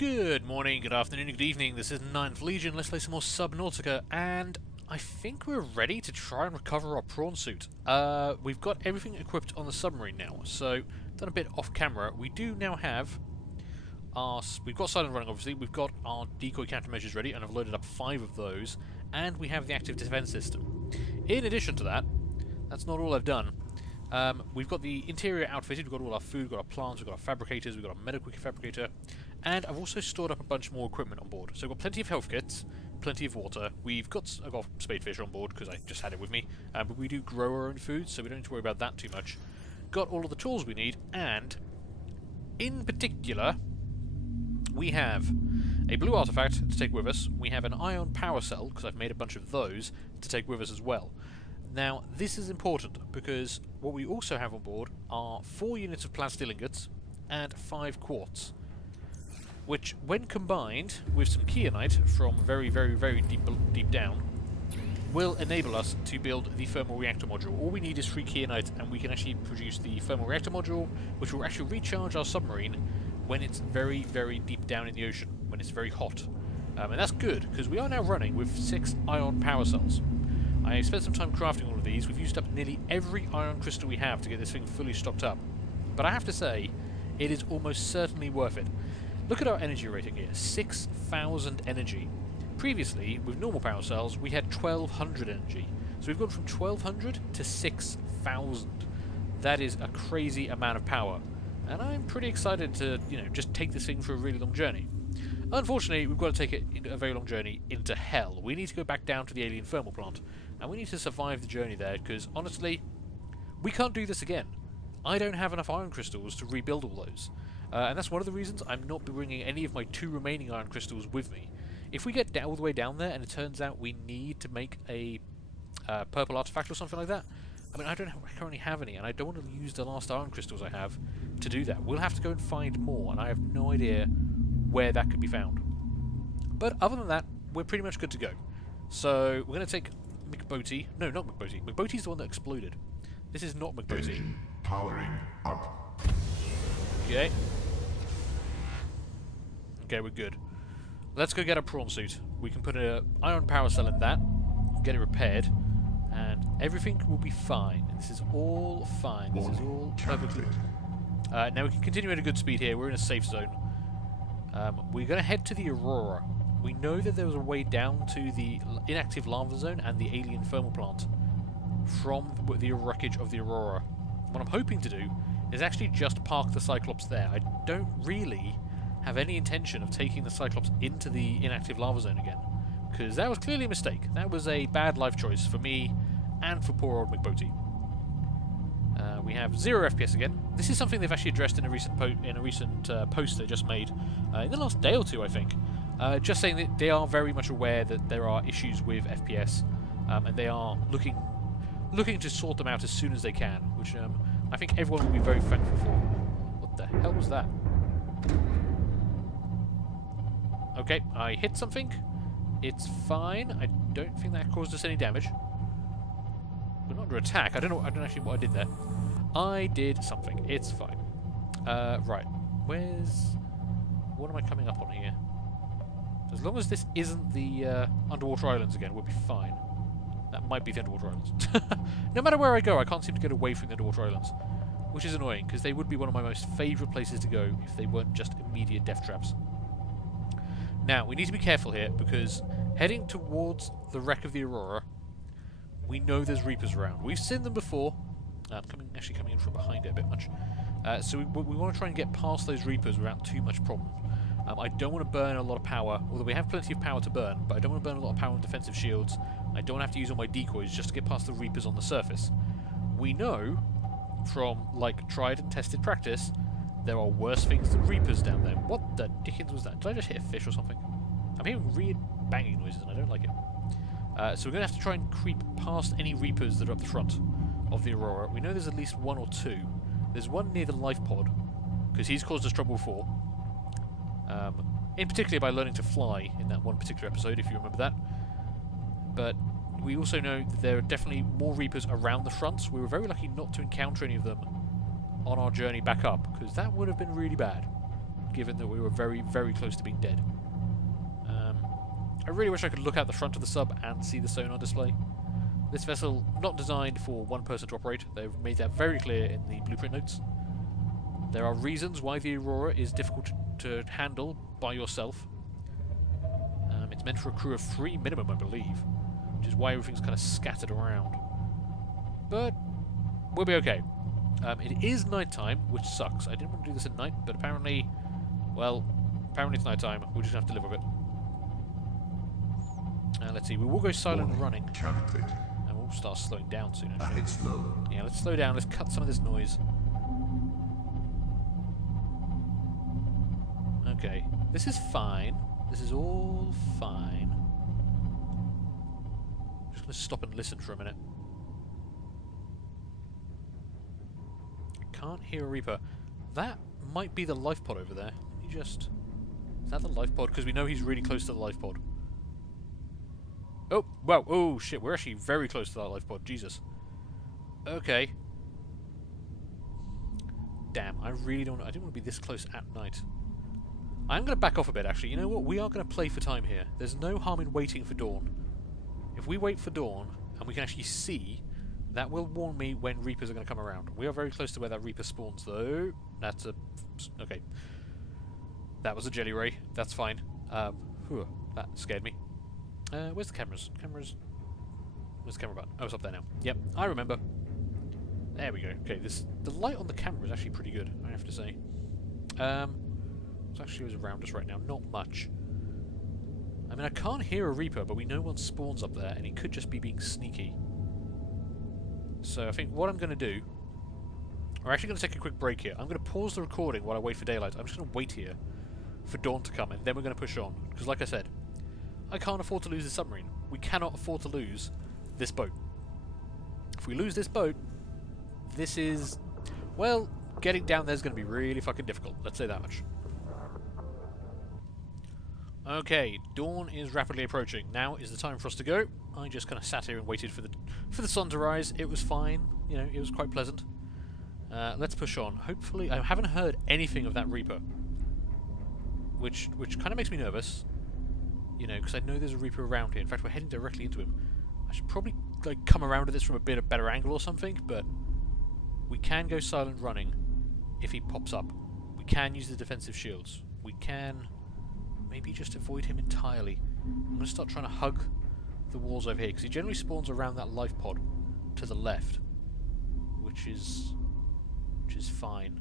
Good morning, good afternoon, good evening. This is Ninth Legion. Let's play some more Subnautica, and I think we're ready to try and recover our prawn suit. We've got everything equipped on the submarine now, so done a bit off camera. We do now have we've got silent running, obviously. We've got our decoy countermeasures ready, and I've loaded up 5 of those, and we have the active defense system. In addition to that, that's not all I've done. We've got the interior outfitted, we've got all our food, we've got our plants, we've got our fabricators, we've got our medical fabricator, and I've also stored up a bunch more equipment on board. So we've got plenty of health kits, plenty of water, I've got spadefish on board because I just had it with me, but we do grow our own food, so we don't need to worry about that too much. Got all of the tools we need, and in particular, we have a blue artifact to take with us, we have an ion power cell, because I've made a bunch of those, to take with us as well. Now, this is important, because what we also have on board are 4 units of plant steel ingots and 5 quartz, which, when combined with some kyanite from very, very, very deep down, will enable us to build the thermal reactor module. All we need is 3 kyanite, and we can actually produce the thermal reactor module, which will actually recharge our submarine when it's very, very deep down in the ocean, when it's very hot. And that's good, because we are now running with 6 ion power cells. I spent some time crafting all of these. We've used up nearly every iron crystal we have to get this thing fully stocked up. But I have to say, it is almost certainly worth it. Look at our energy rating here, 6,000 energy. Previously, with normal power cells, we had 1,200 energy. So we've gone from 1,200 to 6,000. That is a crazy amount of power. And I'm pretty excited to, just take this thing for a really long journey. Unfortunately, we've got to take it a very long journey into hell. We need to go back down to the alien thermal plant, and we need to survive the journey there, because, honestly, we can't do this again. I don't have enough iron crystals to rebuild all those. And that's one of the reasons I'm not bringing any of my 2 remaining iron crystals with me. If we get all the way down there, and it turns out we need to make a purple artifact or something like that, I mean, I currently have any, and I don't want to use the last iron crystals I have to do that. We'll have to go and find more, and I have no idea where that could be found. But other than that, we're pretty much good to go. So we're going to take McBoaty. No, not McBoaty. McBoaty's the one that exploded. This is not McBoaty. Powering up. Okay. Okay, we're good. Let's go get a prawn suit. We can put an iron power cell in that, get it repaired, and everything will be fine. This is all fine. This is all perfectly... now we can continue at a good speed here. We're in a safe zone. We're going to head to the Aurora. We know that there was a way down to the inactive lava zone and the alien thermal plant from the wreckage of the Aurora. What I'm hoping to do is actually just park the Cyclops there. I don't really have any intention of taking the Cyclops into the inactive lava zone again, because that was clearly a mistake. That was a bad life choice for me and for poor old McBoaty. We have 0 FPS again. This is something they've actually addressed in a recent post they just made in the last day or 2, I think. Just saying that they are very much aware that there are issues with FPS, and they are looking to sort them out as soon as they can, which I think everyone will be very thankful for. What the hell was that? Okay, I hit something. It's fine. I don't think that caused us any damage. We're not under attack. I don't actually what I did there. I did something. It's fine. Right. What am I coming up on here? As long as this isn't the underwater islands again, we'll be fine. That might be the underwater islands. No matter where I go, I can't seem to get away from the underwater islands, which is annoying, because they would be one of my most favourite places to go if they weren't just immediate death traps. Now, we need to be careful here, because heading towards the wreck of the Aurora, we know there's Reapers around. We've seen them before. Actually coming in from behind it a bit much. So we want to try and get past those Reapers without too much problem. I don't want to burn a lot of power, although we have plenty of power to burn, but I don't want to burn a lot of power on defensive shields. I don't have to use all my decoys just to get past the Reapers on the surface. We know, from, tried and tested practice, there are worse things than Reapers down there. What the dickens was that? Did I just hit a fish or something? I'm hearing weird banging noises and I don't like it. So we're going to have to try and creep past any Reapers that are up the front of the Aurora. We know there's at least 1 or 2. There's one near the life pod, because he's caused us trouble before. In particular by learning to fly in that one particular episode, if you remember that. But we also know that there are definitely more Reapers around the front. We were very lucky not to encounter any of them on our journey back up, because that would have been really bad. given that we were very, very close to being dead. I really wish I could look out the front of the sub and see the sonar display. This vessel, not designed for one person to operate. They've made that very clear in the blueprint notes. There are reasons why the Aurora is difficult to handle by yourself. It's meant for a crew of 3 minimum, I believe, which is why everything's kind of scattered around. But we'll be okay. It is nighttime, which sucks. I didn't want to do this at night, but apparently, well, apparently it's nighttime. We'll just have to live with it. Let's see. We will go silent running, and we'll start slowing down soon. Actually. Slow. Yeah, let's slow down. Let's cut some of this noise. Okay, this is fine. This is all fine. I'm just going to stop and listen for a minute. Can't hear a Reaper. That might be the life pod over there. Let me just... Is that the life pod? Because we know he's really close to the life pod. Oh, wow. Oh, shit. We're actually very close to that life pod. Jesus. Okay. Damn, I really don't... I didn't want to be this close at night. I'm going to back off a bit, actually. You know what? We are going to play for time here. There's no harm in waiting for dawn. If we wait for dawn, and we can actually see, that will warn me when Reapers are going to come around. We are very close to where that Reaper spawns, though. That's a... Okay. That was a jelly ray. That's fine. That scared me. Where's the cameras? Where's the camera button? Oh, it's up there now. Yep, I remember. There we go. Okay, the light on the camera is actually pretty good, I have to say. It actually is around us right now. Not much. I mean, I can't hear a Reaper, but we know one spawns up there, and he could just be being sneaky. So I think what I'm going to do... We're actually going to take a quick break here. I'm going to pause the recording while I wait for daylight. I'm just going to wait here for dawn to come, and then we're going to push on. Because like I said, I can't afford to lose the submarine. We cannot afford to lose this boat. If we lose this boat, this is... Well, getting down there is going to be really fucking difficult. Let's say that much. Okay, dawn is rapidly approaching. Now is the time for us to go. I just kind of sat here and waited for the sun to rise. It was fine. You know, it was quite pleasant. Let's push on. Hopefully, I haven't heard anything of that Reaper, which kind of makes me nervous. You know, because I know there's a Reaper around here. In fact, we're heading directly into him. I should probably like come around to this from a bit of better angle or something, but we can go silent running if he pops up. We can use the defensive shields. We can maybe just avoid him entirely. I'm going to start trying to hug the walls over here, because he generally spawns around that life pod to the left, which is fine.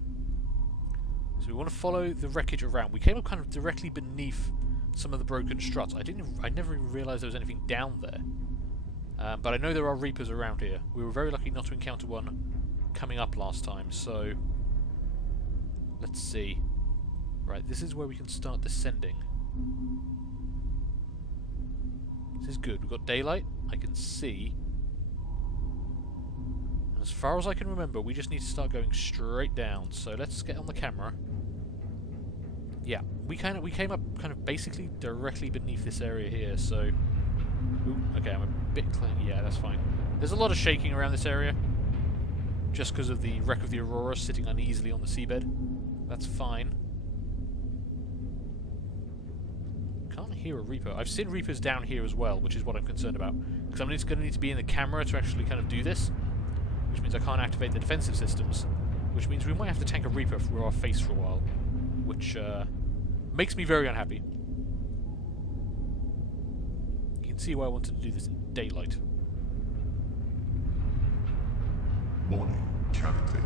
So we want to follow the wreckage around. We came up kind of directly beneath some of the broken struts. I never even realised there was anything down there. But I know there are Reapers around here. We were very lucky not to encounter one coming up last time, so let's see. Right, this is where we can start descending. This is good. We've got daylight. I can see. And as far as I can remember, we just need to start going straight down. So let's get on the camera. Yeah, we came up kind of basically directly beneath this area here. So, ooh, okay, I'm a bit clean. Yeah, that's fine. There's a lot of shaking around this area, just because of the wreck of the Aurora sitting uneasily on the seabed. That's fine. Can't hear a Reaper. I've seen Reapers down here as well, which is what I'm concerned about. Because I'm going to need to be in the camera to actually kind of do this, which means I can't activate the defensive systems, which means we might have to tank a Reaper through our face for a while, which makes me very unhappy. You can see why I wanted to do this in daylight. Morning, Captain. Okay,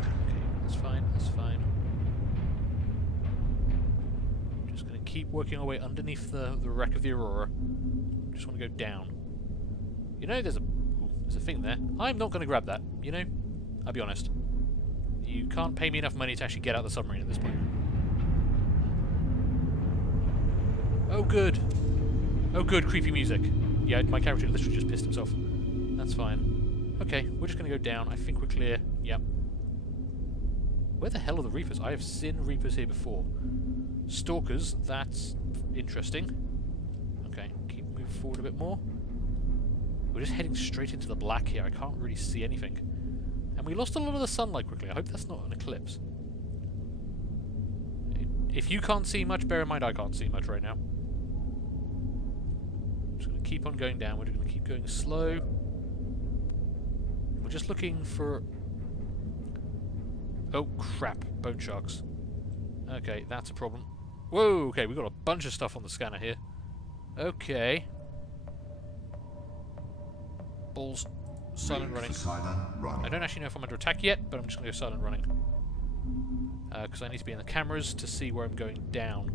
that's fine, that's fine. Just going to keep working our way underneath the wreck of the Aurora. Just want to go down. You know, there's a thing there. I'm not going to grab that, you know? I'll be honest. You can't pay me enough money to actually get out the submarine at this point. Oh, good. Oh, good, creepy music. Yeah, my character literally just pissed himself. That's fine. Okay, we're just going to go down. I think we're clear. Yep. Where the hell are the Reapers? I have seen Reapers here before. Stalkers, that's interesting. Okay, keep moving forward a bit more. We're just heading straight into the black here. I can't really see anything. And we lost a lot of the sunlight quickly. I hope that's not an eclipse. If you can't see much, bear in mind I can't see much right now. I'm just going to keep on going down. We're going to keep going slow. We're just looking for... Oh, crap. Bone sharks. Okay, that's a problem. Whoa, okay, we've got a bunch of stuff on the scanner here. Okay. Balls. Silent running. I don't actually know if I'm under attack yet, but I'm just going to go silent running. Because I need to be in the cameras to see where I'm going down.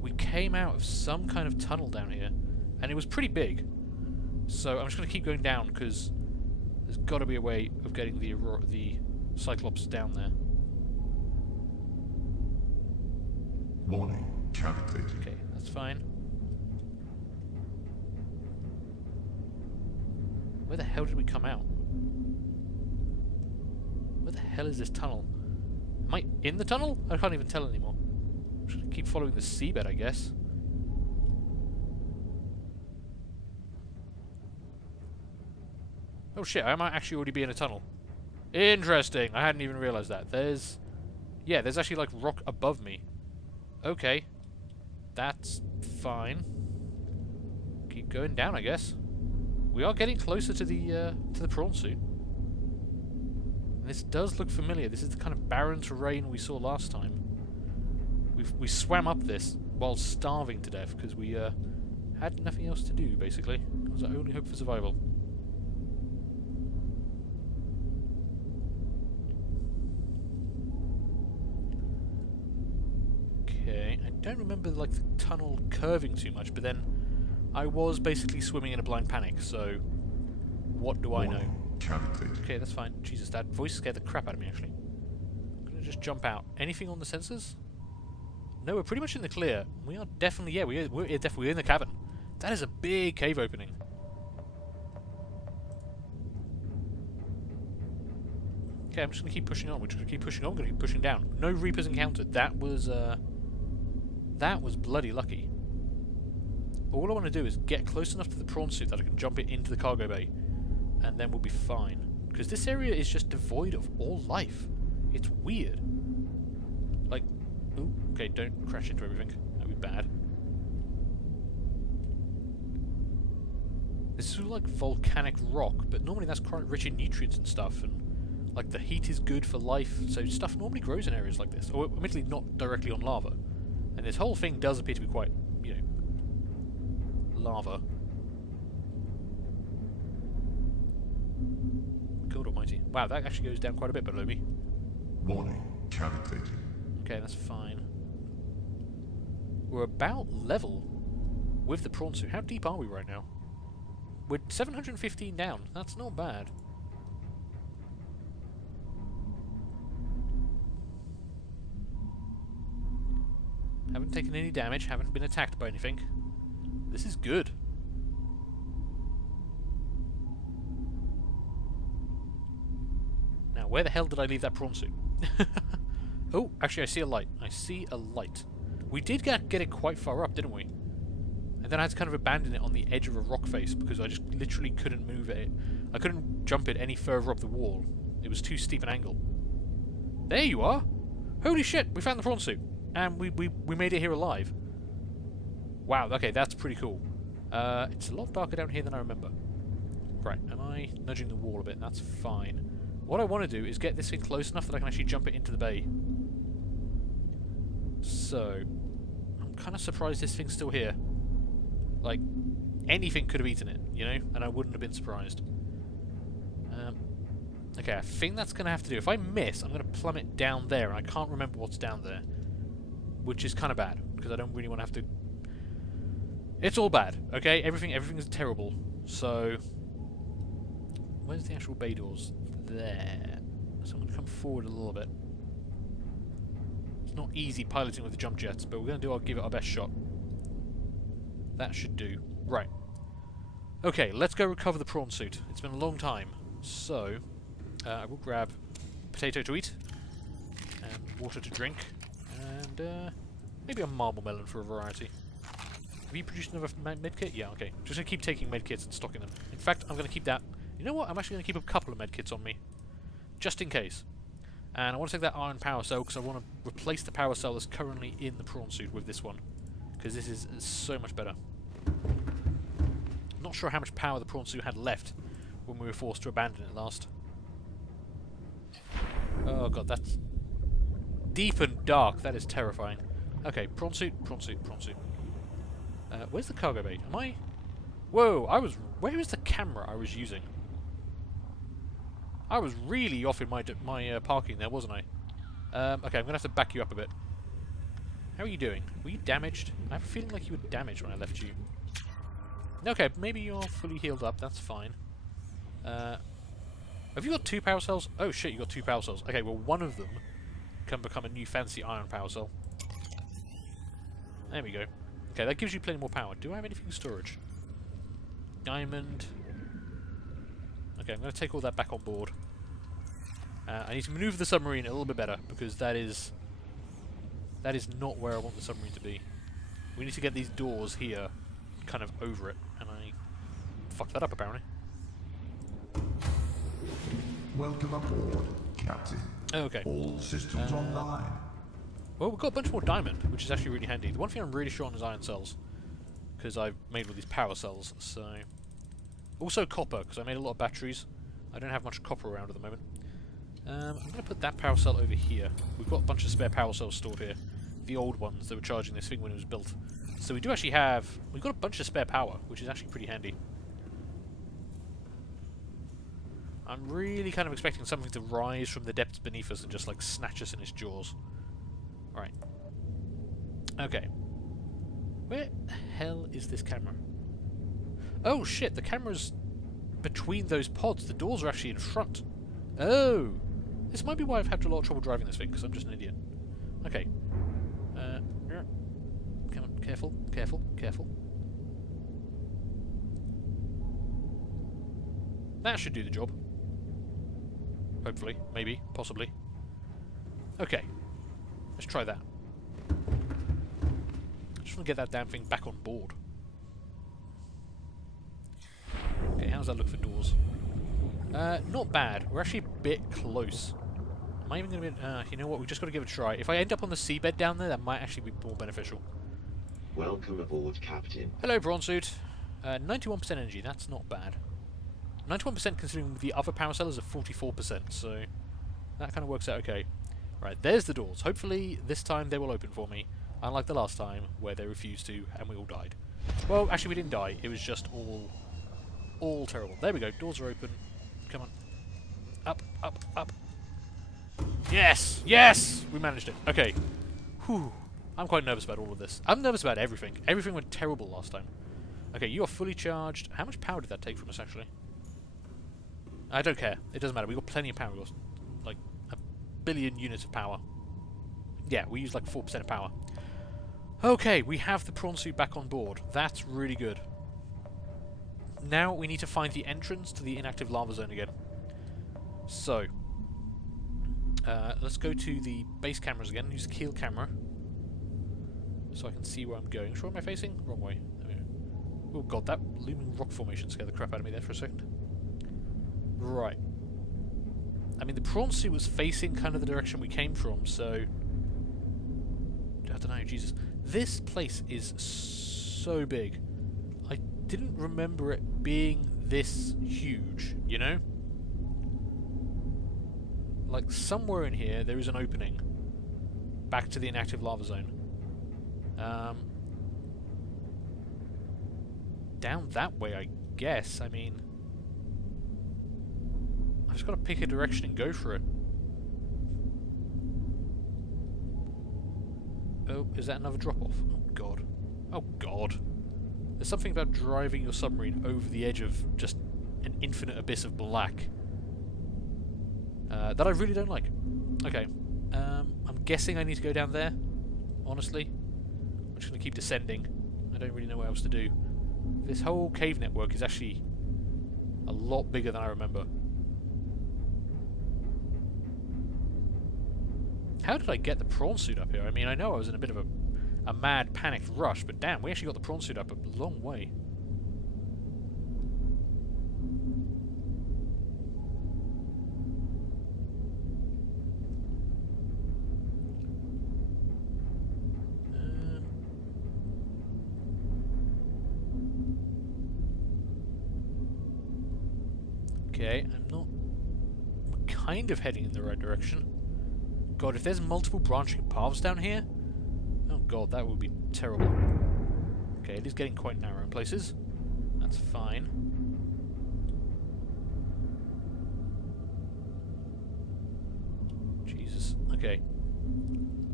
We came out of some kind of tunnel down here, and it was pretty big. So I'm just going to keep going down, because there's got to be a way of getting the Cyclops down there. Warning, calculated. Okay, that's fine. Where the hell did we come out? Where the hell is this tunnel? Am I in the tunnel? I can't even tell anymore. I'm just gonna keep following the seabed, I guess. Oh shit, I might actually already be in a tunnel. Interesting, I hadn't even realised that. There's actually like rock above me. Okay. That's fine. Keep going down, I guess. We are getting closer to the prawn suit. And this does look familiar. This is the kind of barren terrain we saw last time. We swam up this while starving to death because we had nothing else to do, basically. It was our only hope for survival. Okay, I don't remember like the tunnel curving too much, but then I was basically swimming in a blind panic, so what do I know? Okay, that's fine. Jesus, that voice scared the crap out of me, actually. I'm gonna just jump out. Anything on the sensors? No, we're pretty much in the clear. We are definitely, yeah, we're definitely in the cavern. That is a big cave opening. Okay, I'm just gonna keep pushing on. We're just gonna keep pushing on. We're gonna keep pushing down. No Reapers encountered. That was bloody lucky. All I want to do is get close enough to the prawn suit that I can jump it into the cargo bay, and then we'll be fine. Because this area is just devoid of all life. It's weird. Like, ooh, okay, don't crash into everything. That'd be bad. This is like volcanic rock, but normally that's quite rich in nutrients and stuff, and like the heat is good for life, so stuff normally grows in areas like this. Or admittedly not directly on lava. And this whole thing does appear to be quite, you know, lava. God almighty. Wow, that actually goes down quite a bit below me. Warning, calculated. Okay, that's fine. We're about level with the prawn suit. How deep are we right now? We're 715 down. That's not bad. Haven't taken any damage, haven't been attacked by anything. This is good. Now, where the hell did I leave that prawn suit? Oh, actually I see a light. I see a light. We did get it quite far up, didn't we? And then I had to kind of abandon it on the edge of a rock face because I just literally couldn't move it. I couldn't jump it any further up the wall. It was too steep an angle. There you are! Holy shit, we found the prawn suit! And we made it here alive. Wow, okay, that's pretty cool. It's a lot darker down here than I remember. Right, am I nudging the wall a bit? That's fine. What I want to do is get this thing close enough that I can actually jump it into the bay. So, I'm kind of surprised this thing's still here. Like, anything could have eaten it, you know? And I wouldn't have been surprised. Okay, I think that's going to have to do. If I miss, I'm going to plummet down there, and I can't remember what's down there. Which is kind of bad, because I don't really want to have to... It's all bad, okay? Everything is terrible. So, where's the actual bay doors? There. So I'm going to come forward a little bit. It's not easy piloting with the jump jets, but we're going to give it our best shot. That should do. Right. Okay, let's go recover the prawn suit. It's been a long time. So, I will grab potato to eat, and water to drink, and maybe a marble melon for a variety. Have you produced another medkit? Yeah, okay. Just going to keep taking medkits and stocking them. In fact, I'm going to keep that. You know what? I'm actually going to keep a couple of medkits on me. Just in case. And I want to take that iron power cell because I want to replace the power cell that's currently in the prawn suit with this one. Because this is so much better. I'm not sure how much power the prawn suit had left when we were forced to abandon it last. Oh god, that's deep and dark. That is terrifying. Okay, prawn suit, prawn suit, prawn suit. Where's the cargo bay? Am I... Whoa, where is the camera I was using? I was really off in my parking there, wasn't I? Okay, I'm going to have to back you up a bit. How are you doing? Were you damaged? I have a feeling like you were damaged when I left you. Okay, maybe you're fully healed up. That's fine. Have you got 2 power cells? Oh shit, you got 2 power cells. Okay, well one of them can become a new fancy iron power cell. There we go. Okay, that gives you plenty more power. Do I have anything in storage? Diamond. Okay, I'm going to take all that back on board. I need to maneuver the submarine a little bit better because that is not where I want the submarine to be. We need to get these doors here kind of over it, and I fucked that up apparently. Welcome aboard, Captain. Okay. All systems online. Well, we've got a bunch more diamond, which is actually really handy. The one thing I'm really short on is iron cells, because I've made all these power cells, so... Also copper, because I made a lot of batteries. I don't have much copper around at the moment. I'm going to put that power cell over here. We've got a bunch of spare power cells stored here. The old ones that were charging this thing when it was built. So we do actually have... We've got a bunch of spare power, which is actually pretty handy. I'm really kind of expecting something to rise from the depths beneath us and just like snatch us in its jaws. Right. Okay. Where the hell is this camera? Oh shit, the camera's between those pods. The doors are actually in front. Oh! This might be why I've had a lot of trouble driving this thing, because I'm just an idiot. Okay. Come on, careful, careful, careful. That should do the job. Hopefully, maybe, possibly. Okay. Let's try that. I just want to get that damn thing back on board. Okay, how does that look for doors? Not bad. We're actually a bit close. Am I even going to be... you know what? We've just got to give it a try. If I end up on the seabed down there, that might actually be more beneficial. Welcome aboard, Captain. Hello, prawn suit. 91% energy. That's not bad. 91% considering the other power cell is at 44%, so that kind of works out okay. Right, there's the doors. Hopefully this time they will open for me, unlike the last time where they refused to and we all died. Well, actually we didn't die. It was just all terrible. There we go. Doors are open. Come on. Up, up, up. Yes! Yes! We managed it. Okay. Whew. I'm quite nervous about all of this. I'm nervous about everything. Everything went terrible last time. Okay, you are fully charged. How much power did that take from us, actually? I don't care. It doesn't matter. We've got plenty of power. We've got, like, 1 billion units of power. Yeah, we use, like, 4% of power. Okay, we have the prawn suit back on board. That's really good. Now we need to find the entrance to the inactive lava zone again. So, let's go to the base cameras again. Use the keel camera. So I can see where I'm going. Which way am I facing? Wrong way. There we go. Oh god, that looming rock formation scared the crap out of me there for a second. Right. I mean, the prawn suit was facing kind of the direction we came from, so... I don't know, Jesus. This place is so big. I didn't remember it being this huge, you know? Like, somewhere in here, there is an opening back to the inactive lava zone. Down that way, I guess. I mean... I've just got to pick a direction and go for it. Oh, is that another drop-off? Oh, God. Oh, God. There's something about driving your submarine over the edge of just an infinite abyss of black that I really don't like. Okay. I'm guessing I need to go down there, honestly. I'm just going to keep descending. I don't really know what else to do. This whole cave network is actually a lot bigger than I remember. How did I get the prawn suit up here? I mean, I know I was in a bit of a mad, panicked rush, but damn, we actually got the prawn suit up a long way. Okay, I'm not... We're kind of heading in the right direction. God, if there's multiple branching paths down here... Oh god, that would be terrible. Okay, it is getting quite narrow in places. That's fine. Jesus. Okay.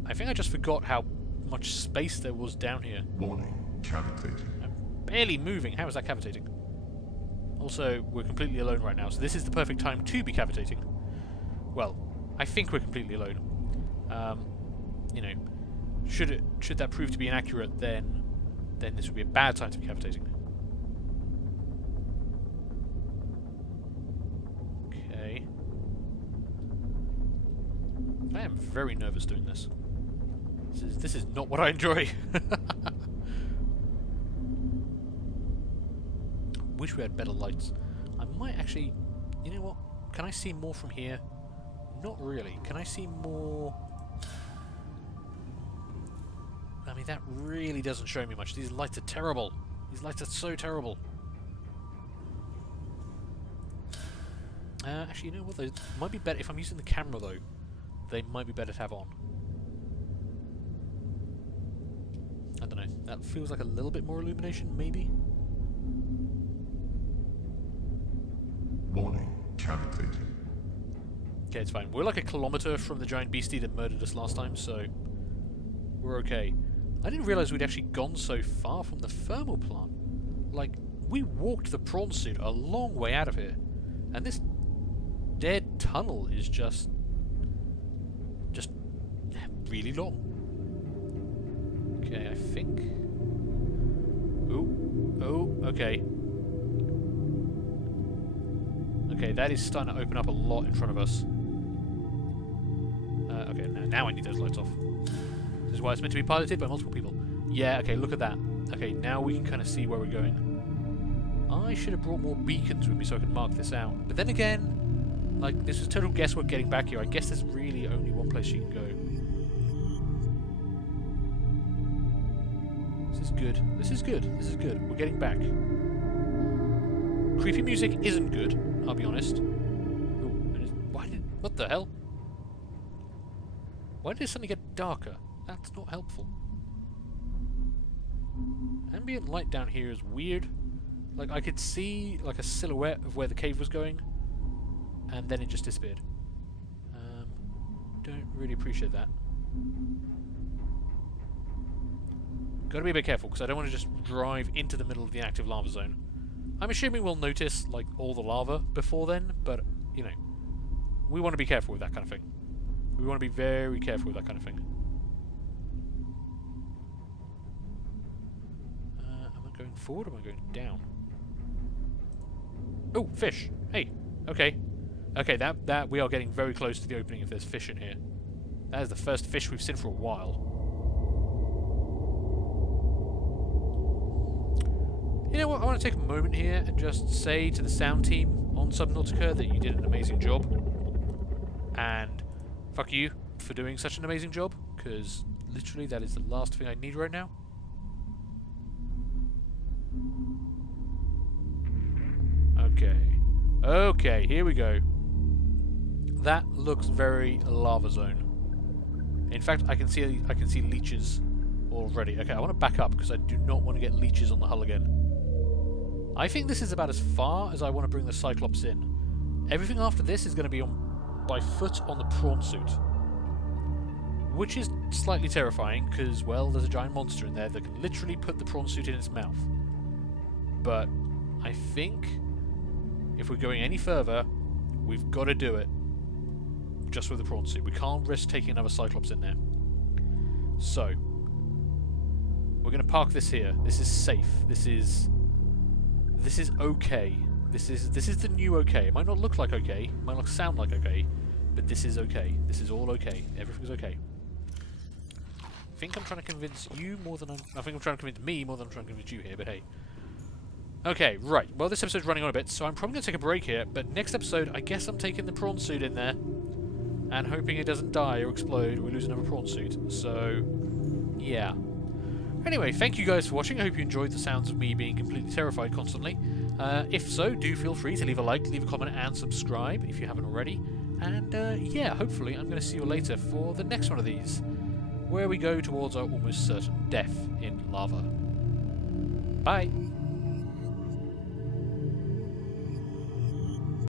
I think I just forgot how much space there was down here. Warning, cavitating. I'm barely moving. How is that cavitating? Also, we're completely alone right now, so this is the perfect time to be cavitating. Well, I think we're completely alone. You know, should that prove to be inaccurate, then this would be a bad time to be cavitating. Okay. I am very nervous doing this. This is not what I enjoy. Wish we had better lights. I might actually... You know what? Can I see more from here? Not really. Can I see more... I mean, that really doesn't show me much. These lights are terrible. These lights are so terrible. Actually, you know what? They might be better... If I'm using the camera, though, they might be better to have on. I don't know. That feels like a little bit more illumination, maybe? Warning, cavitating. Okay, it's fine. We're like a kilometer from the giant beastie that murdered us last time, so we're okay. I didn't realize we'd actually gone so far from the thermal plant. Like, we walked the prawn suit a long way out of here, and this dead tunnel is just really long. Okay, I think... Oh, okay. Okay, that is starting to open up a lot in front of us. Okay, now I need those lights off. This is why it's meant to be piloted by multiple people. Yeah, okay, look at that. Okay, now we can kind of see where we're going. I should have brought more beacons with me so I could mark this out. But then again, like, this was total guesswork getting back here. I guess there's really only one place you can go. This is good. This is good. This is good. We're getting back. Creepy music isn't good, I'll be honest. What the hell? Why did it suddenly get darker? That's not helpful. Ambient light down here is weird. Like, I could see like a silhouette of where the cave was going, and then it just disappeared. Don't really appreciate that. Gotta be a bit careful, because I don't want to just drive into the middle of the active lava zone. I'm assuming we'll notice, like, all the lava before then, but, you know, we want to be careful with that kind of thing. We want to be very careful with that kind of thing. Am I going forward or am I going down? Oh, fish! Hey! Okay. Okay, that we are getting very close to the opening if there's fish in here. That is the first fish we've seen for a while. You know what, I want to take a moment here and just say to the sound team on Subnautica that you did an amazing job. And fuck you for doing such an amazing job, because literally that is the last thing I need right now. Okay. Okay, here we go. That looks very lava zone. In fact, I can see leeches already. Okay, I want to back up because I do not want to get leeches on the hull again. I think this is about as far as I want to bring the Cyclops in. Everything after this is going to be by foot on the prawn suit. Which is slightly terrifying, because, well, there's a giant monster in there that can literally put the prawn suit in its mouth. But I think if we're going any further, we've got to do it just with the prawn suit. We can't risk taking another Cyclops in there. So, we're going to park this here. This is safe. This is okay. This is the new okay. It might not look like okay, it might not sound like okay, but this is okay. This is all okay. Everything's okay. I think I'm trying to convince you more than I think I'm trying to convince me more than I'm trying to convince you here, but hey. Okay, right. Well, this episode's running on a bit, so I'm probably going to take a break here, but next episode, I guess I'm taking the prawn suit in there and hoping it doesn't die or explode or we lose another prawn suit. So, yeah. Anyway, thank you guys for watching. I hope you enjoyed the sounds of me being completely terrified constantly. If so, do feel free to leave a like, leave a comment, and subscribe if you haven't already. And yeah, hopefully I'm going to see you later for the next one of these, where we go towards our almost certain death in lava. Bye!